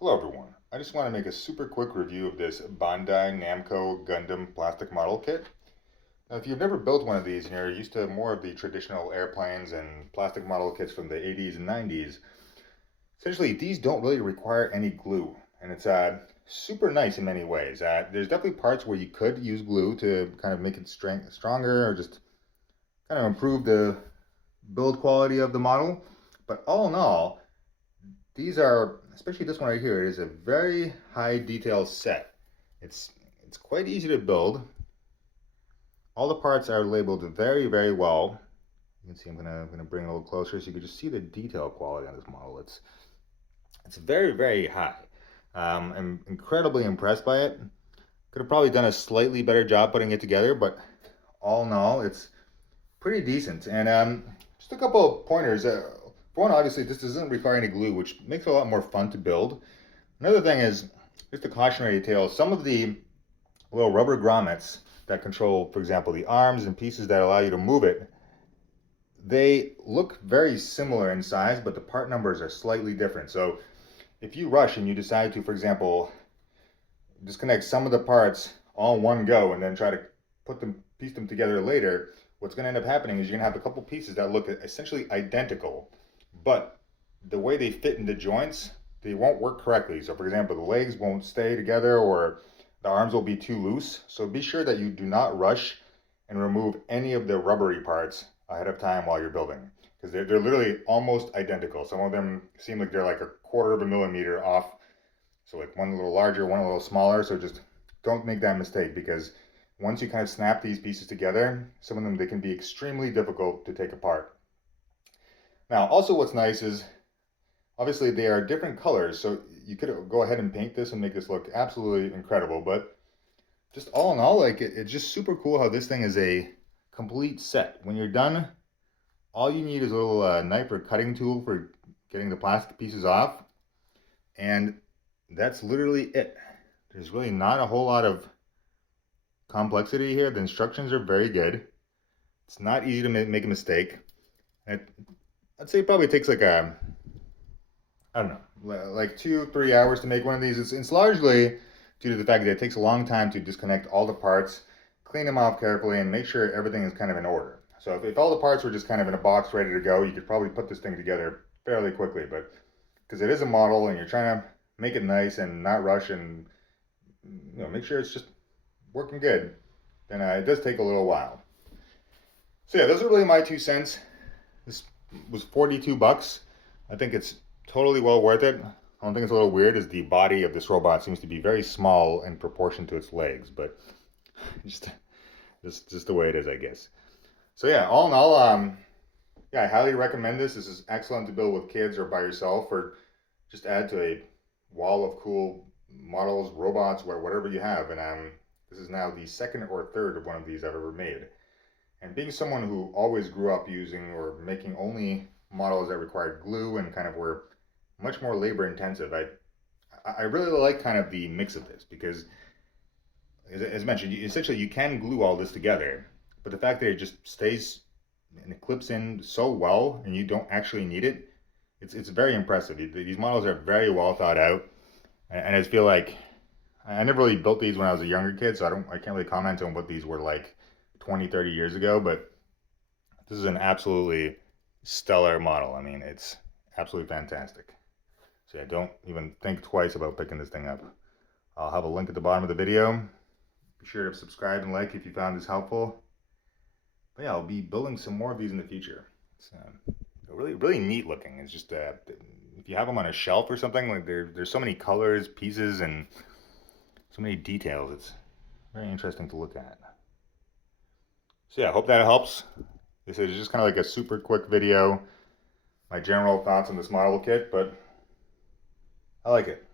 Hello everyone, I just want to make a super quick review of this Bandai Namco Gundam plastic model kit. Now if you've never built one of these and you're used to more of the traditional airplanes and plastic model kits from the 80s and 90s, essentially these don't really require any glue, and it's super nice in many ways. There's definitely parts where you could use glue to kind of make it stronger or just kind of improve the build quality of the model, but all in all, these are, especially this one right here, it is a very high detail set. It's it's quite easy to build. All the parts are labeled very, very well. You can see I'm gonna bring it a little closer so you can just see the detail quality on this model. It's very, very high. I'm incredibly impressed by it. Could have probably done a slightly better job putting it together, but all in all, it's pretty decent. And just a couple of pointers. For one, obviously, this doesn't require any glue, which makes it a lot more fun to build. Another thing is, just a cautionary tale, some of the little rubber grommets that control, for example, the arms and pieces that allow you to move it, they look very similar in size, but the part numbers are slightly different. So if you rush and you decide to, for example, disconnect some of the parts all in one go and then try to piece them together later, what's going to end up happening is you're going to have a couple pieces that look essentially identical, but the way they fit in the joints, they won't work correctly. So for example, the legs won't stay together or the arms will be too loose. So be sure that you do not rush and remove any of the rubbery parts ahead of time while you're building, because they're literally almost identical. Some of them seem like they're like a quarter of a millimeter off. So like one a little larger, one a little smaller. So just don't make that mistake, because once you kind of snap these pieces together, some of them, they can be extremely difficult to take apart. Now, also what's nice is obviously they are different colors, so you could go ahead and paint this and make this look absolutely incredible, but just all in all, like it's just super cool how this thing is a complete set. When you're done, all you need is a little knife or cutting tool for getting the plastic pieces off, and that's literally it. There's really not a whole lot of complexity here. The instructions are very good. It's not easy to make a mistake. I'd say it probably takes like I don't know, like 2 3 hours to make one of these. It's largely due to the fact that it takes a long time to disconnect all the parts, clean them off carefully, and make sure everything is kind of in order. So if all the parts were just kind of in a box ready to go, you could probably put this thing together fairly quickly. But because it is a model and you're trying to make it nice and not rush and make sure it's just working good, then it does take a little while. So yeah, those are really my 2 cents. This was 42 bucks. I think it's totally well worth it. The only thing that's a little weird is the body of this robot seems to be very small in proportion to its legs, but just just the way it is, I guess. So yeah, all in all, yeah, I highly recommend this. This is excellent to build with kids or by yourself, or just add to a wall of cool models, robots, whatever you have. And this is now the second or third of one of these I've ever made. And being someone who always grew up using or making only models that required glue and kind of were much more labor intensive, I really like kind of the mix of this, because as mentioned, essentially you can glue all this together, but the fact that it just stays and it clips in so well and you don't actually need it, it's very impressive. These models are very well thought out, and I just feel like I never really built these when I was a younger kid, so I can't really comment on what these were like 20, 30 years ago, but this is an absolutely stellar model. I mean, it's absolutely fantastic. So yeah, don't even think twice about picking this thing up. I'll have a link at the bottom of the video. Be sure to subscribe and like if you found this helpful. But yeah, I'll be building some more of these in the future. It's really, really neat looking. It's just if you have them on a shelf or something, like there's so many colors, pieces, and so many details. It's very interesting to look at. So yeah, I hope that helps. This is just kind of like a super quick video, my general thoughts on this model kit, but I like it.